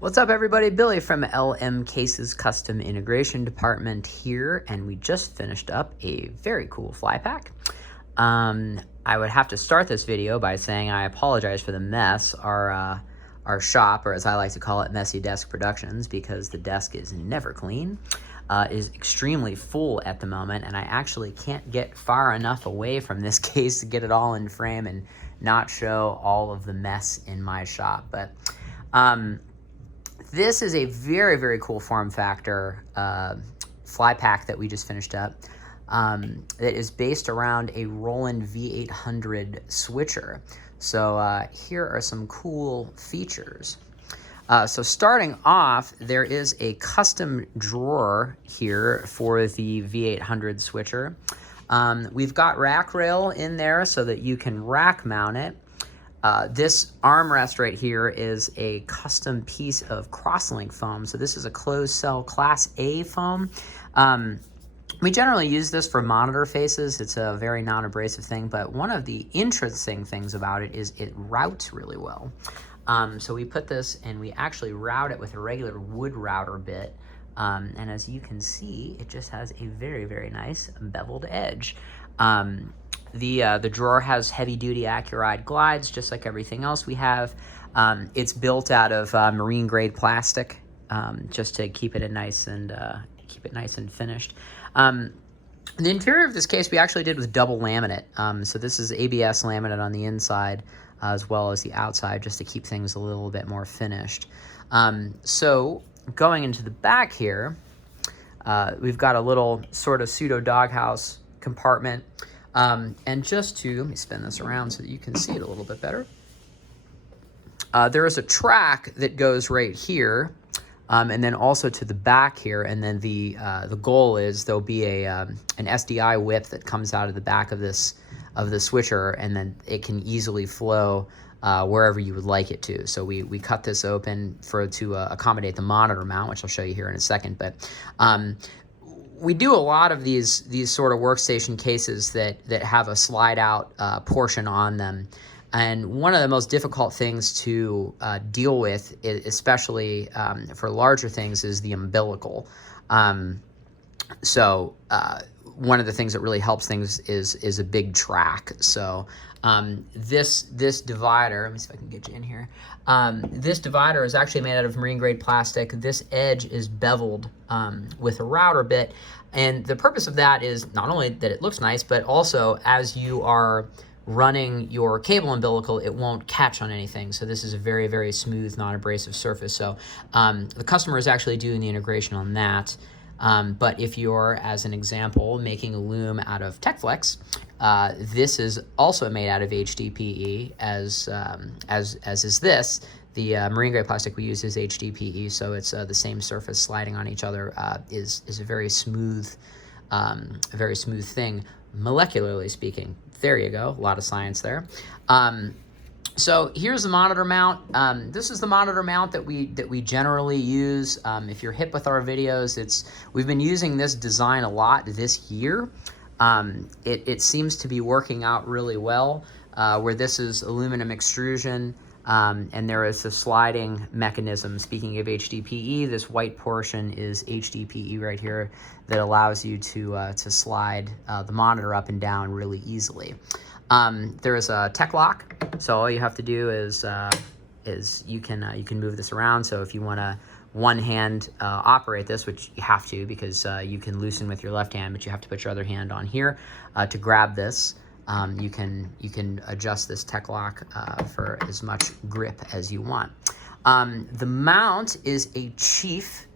What's up, everybody? Billy from LM Cases Custom Integration Department here, and we just finished up a very cool Flypack. I would have to start this video by saying I apologize for the mess. Our shop, or as I like to call it, Messy Desk Productions, because the desk is never clean, is extremely full at the moment, and I actually can't get far enough away from this case to get it all in frame and not show all of the mess in my shop. But this is a very, very cool form factor Flypack that we just finished up that is based around a Roland V800 switcher. So here are some cool features. So starting off, there is a custom drawer here for the V800 switcher. We've got rack rail in there so that you can rack mount it. This armrest right here is a custom piece of crosslink foam. So this is a closed cell Class A foam. We generally use this for monitor faces. It's a very non-abrasive thing, but one of the interesting things about it is it routes really well. So we put this and we actually route it with a regular wood router bit. And as you can see, it just has a very, very nice beveled edge. The drawer has heavy-duty Accuride glides, just like everything else we have. It's built out of marine-grade plastic, just to keep it nice and finished. The interior of this case we actually did with double laminate. So this is ABS laminate on the inside as well as the outside, just to keep things a little bit more finished. So going into the back here, we've got a little sort of pseudo doghouse compartment. And just to, let me spin this around so that you can see it a little bit better. There is a track that goes right here, and then also to the back here. And then the goal is there'll be an SDI whip that comes out of the back of the switcher, and then it can easily flow wherever you would like it to. So we cut this open to accommodate the monitor mount, which I'll show you here in a second. But we do a lot of these sort of workstation cases that have a slide out portion on them. And one of the most difficult things to deal with, especially for larger things, is the umbilical. So one of the things that really helps things is a big track. So this divider, let me see if I can get you in here. This divider is actually made out of marine grade plastic. This edge is beveled with a router bit. And the purpose of that is not only that it looks nice, but also as you are running your cable umbilical, it won't catch on anything. So this is a very, very smooth, non-abrasive surface. So the customer is actually doing the integration on that. But if you're, as an example, making a loom out of TechFlex, this is also made out of HDPE, as is this. The marine grade plastic we use is HDPE, so it's the same surface sliding on each other. Is a very smooth thing, molecularly speaking. There you go, a lot of science there. So here's the monitor mount. This is the monitor mount that we generally use. If you're hip with our videos, we've been using this design a lot this year. It seems to be working out really well, where this is aluminum extrusion, and there is a sliding mechanism. Speaking of HDPE, this white portion is HDPE right here that allows you to slide the monitor up and down really easily. There is a tech lock, so all you have to do is you can move this around. So if you want to one hand operate this, which you have to, because you can loosen with your left hand, but you have to put your other hand on here to grab this. You can adjust this tech lock for as much grip as you want. The mount is a Chief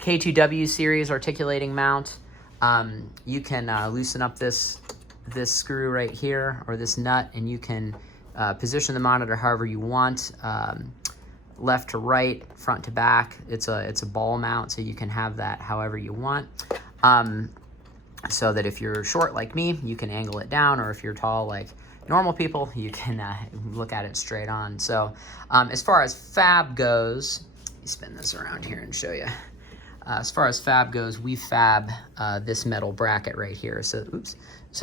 K2W series articulating mount. You can loosen up this screw right here, or this nut, and you can position the monitor however you want, left to right, front to back. It's a ball mount, so you can have that however you want. So that if you're short like me, you can angle it down, or if you're tall like normal people, you can look at it straight on. So as far as fab goes, let me spin this around here and show you. As far as fab goes, we fab this metal bracket right here. So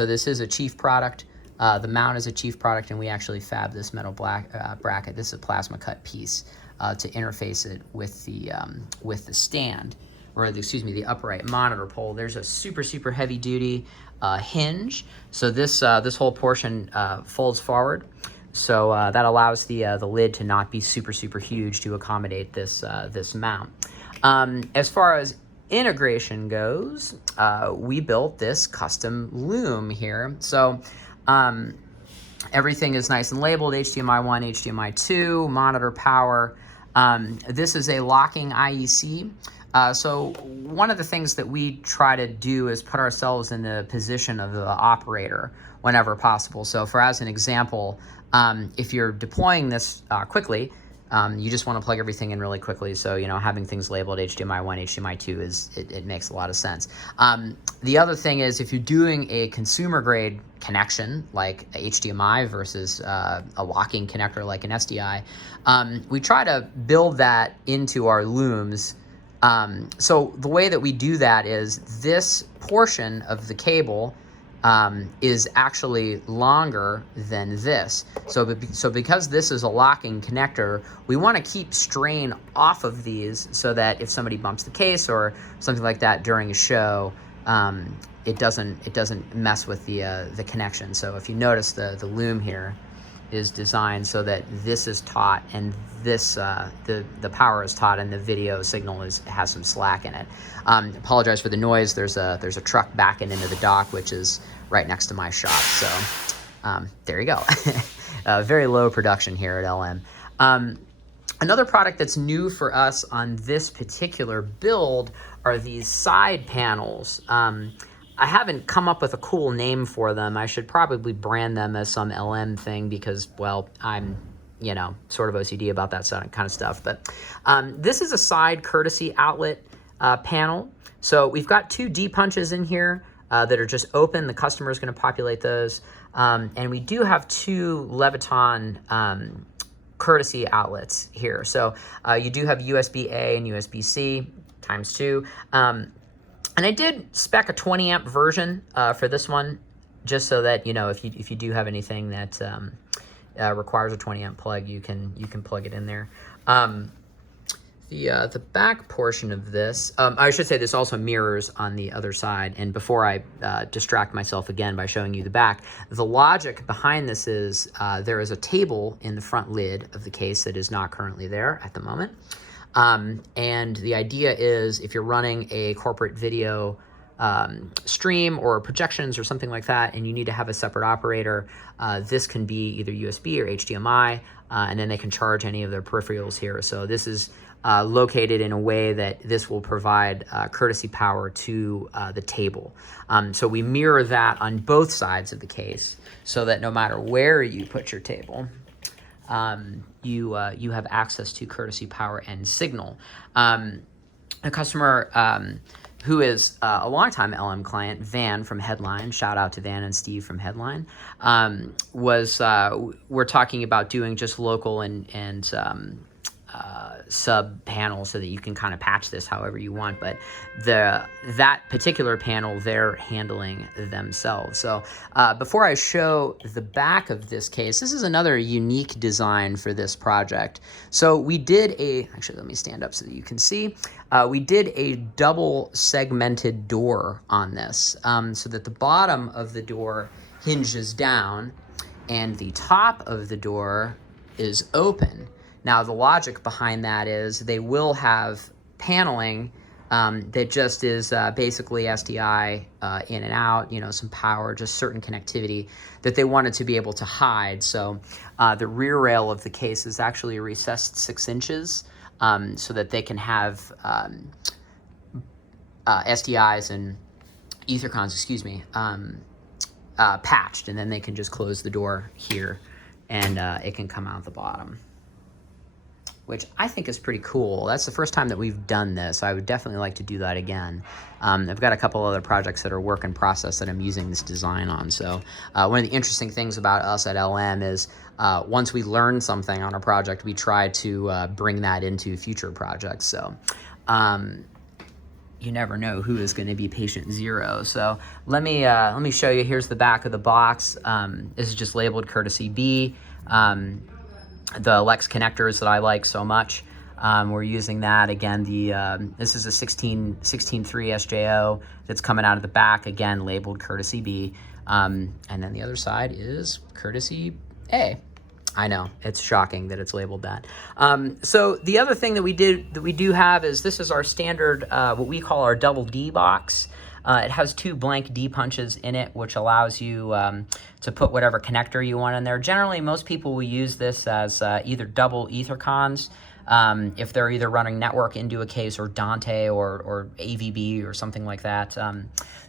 this is a Chief product. The mount is a Chief product, and we actually fab this metal bracket. This is a plasma cut piece. to interface it with the stand, or the upright monitor pole. There's a super heavy duty hinge. So this whole portion folds forward. So that allows the lid to not be super huge to accommodate this mount. As far as integration goes, we built this custom loom here. So everything is nice and labeled: HDMI 1, HDMI 2, monitor power. This is a locking IEC. So one of the things that we try to do is put ourselves in the position of the operator whenever possible. So as an example, if you're deploying this quickly, you just want to plug everything in really quickly. So, having things labeled HDMI 1, HDMI 2 it makes a lot of sense. The other thing is, if you're doing a consumer grade connection like a HDMI versus a locking connector like an SDI, we try to build that into our looms. So the way that we do that is this portion of the cable is actually longer than this. So because this is a locking connector, we want to keep strain off of these so that if somebody bumps the case or something like that during a show, it doesn't mess with the connection. So if you notice, the loom here is designed so that this is taut and this the power is taut and the video signal has some slack in it. Apologize for the noise. There's a truck backing into the dock, which is right next to my shop. So there you go. Very low production here at LM. Another product that's new for us on this particular build are these side panels. I haven't come up with a cool name for them. I should probably brand them as some LM thing because, well, I'm, sort of OCD about that kind of stuff. But this is a side courtesy outlet panel. So we've got two D punches in here that are just open. The customer is going to populate those. And we do have two Leviton courtesy outlets here. So you do have USB-A and USB-C ×2. And I did spec a 20 amp version for this one, just so that, if you do have anything that requires a 20 amp plug, you can plug it in there. The back portion of this, I should say this also mirrors on the other side. And before I distract myself again by showing you the back, the logic behind this is there is a table in the front lid of the case that is not currently there at the moment. And the idea is, if you're running a corporate video stream or projections or something like that, and you need to have a separate operator, this can be either USB or HDMI, and then they can charge any of their peripherals here. So this is located in a way that this will provide courtesy power to the table. So we mirror that on both sides of the case so that no matter where you put your table, you have access to courtesy power and signal. A customer who is a longtime LM client, Van from Headline, shout out to Van and Steve from Headline, we're talking about doing just local and sub panel so that you can kind of patch this however you want, but that particular panel they're handling themselves. So before I show the back of this case, this is another unique design for this project. So we did actually let me stand up so that you can see, we did a double segmented door on this, so that the bottom of the door hinges down and the top of the door is open. Now, the logic behind that is they will have paneling that just is basically SDI in and out, some power, just certain connectivity that they wanted to be able to hide. So the rear rail of the case is actually recessed 6 inches so that they can have SDIs and Ethercons, patched, and then they can just close the door here and it can come out the bottom, which I think is pretty cool. That's the first time that we've done this. I would definitely like to do that again. I've got a couple other projects that are work in process that I'm using this design on. So one of the interesting things about us at LM is once we learn something on a project, we try to bring that into future projects. So you never know who is going to be patient zero. So let me show you. Here's the back of the box. This is just labeled courtesy B. the Lex connectors that I like so much. We're using that. Again, this is a 16.3 SJO that's coming out of the back, again, labeled courtesy B. And then the other side is courtesy A. I know, it's shocking that it's labeled that. So the other thing that we do have is this is our standard, what we call our double D box. It has 2 blank D punches in it, which allows you to put whatever connector you want in there. Generally, most people will use this as either double Ethercons, if they're either running network into a case or Dante or AVB or something like that.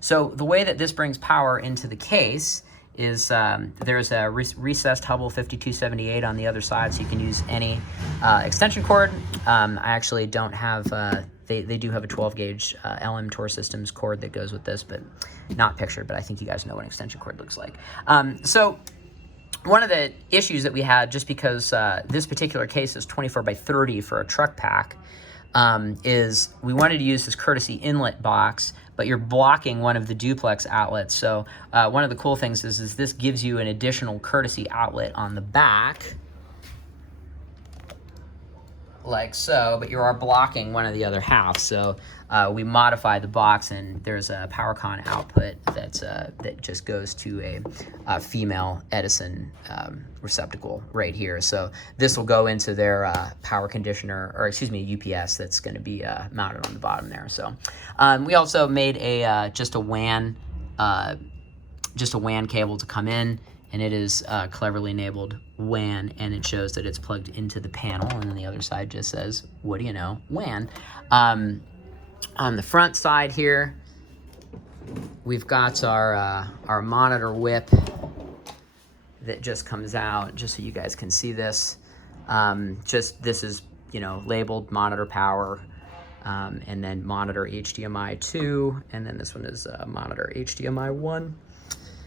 So the way that this brings power into the case is there's a recessed Hubble 5278 on the other side, so you can use any extension cord. I actually don't have, they do have a 12 gauge LM Tor Systems cord that goes with this, but not pictured, but I think you guys know what an extension cord looks like. So one of the issues that we had, just because this particular case is 24 by 30 for a truck pack, is we wanted to use this courtesy inlet box, but you're blocking one of the duplex outlets. So one of the cool things is this gives you an additional courtesy outlet on the back, like so, but you are blocking one of the other halves. So we modified the box, and there's a PowerCon output that just goes to a female Edison receptacle right here. So this will go into their power conditioner, or excuse me, UPS that's going to be mounted on the bottom there. So we also made just a WAN cable to come in, and it is cleverly enabled WAN, and it shows that it's plugged into the panel, and then the other side just says, what do you know, WAN. On the front side here, we've got our monitor whip that just comes out, just so you guys can see this. This is, labeled monitor power, and then monitor HDMI 2, and then this one is monitor HDMI 1.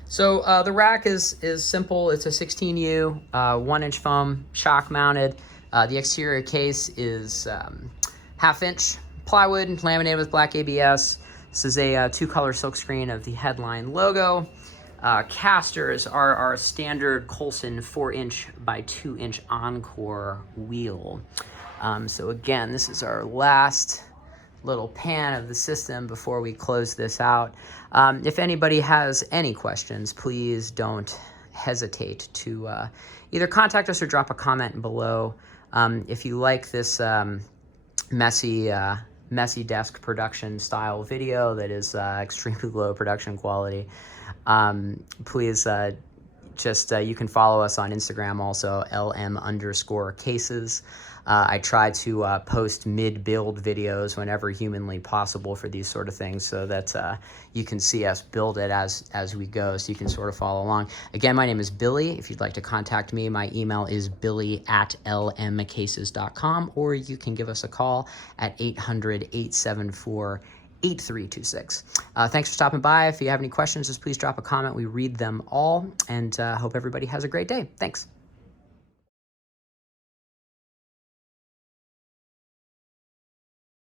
So the rack is simple. It's a 16U, 1-inch foam, shock mounted. The exterior case is 1/2-inch plywood laminated with black ABS. This is a 2-color silkscreen of the headline logo. Casters are our standard Coulson 4-inch by 2-inch Encore wheel. So again, this is our last little pan of the system before we close this out. If anybody has any questions, please don't hesitate to either contact us or drop a comment below. If you like this messy desk production style video that is extremely low production quality, please you can follow us on Instagram also, LM_cases. I try to post mid-build videos whenever humanly possible for these sort of things, so that you can see us build it as we go, so you can sort of follow along. Again, my name is Billy. If you'd like to contact me, my email is billy@lmcases.com, or you can give us a call at 800-874-8326. Thanks for stopping by. If you have any questions, just please drop a comment. We read them all, and hope everybody has a great day. Thanks.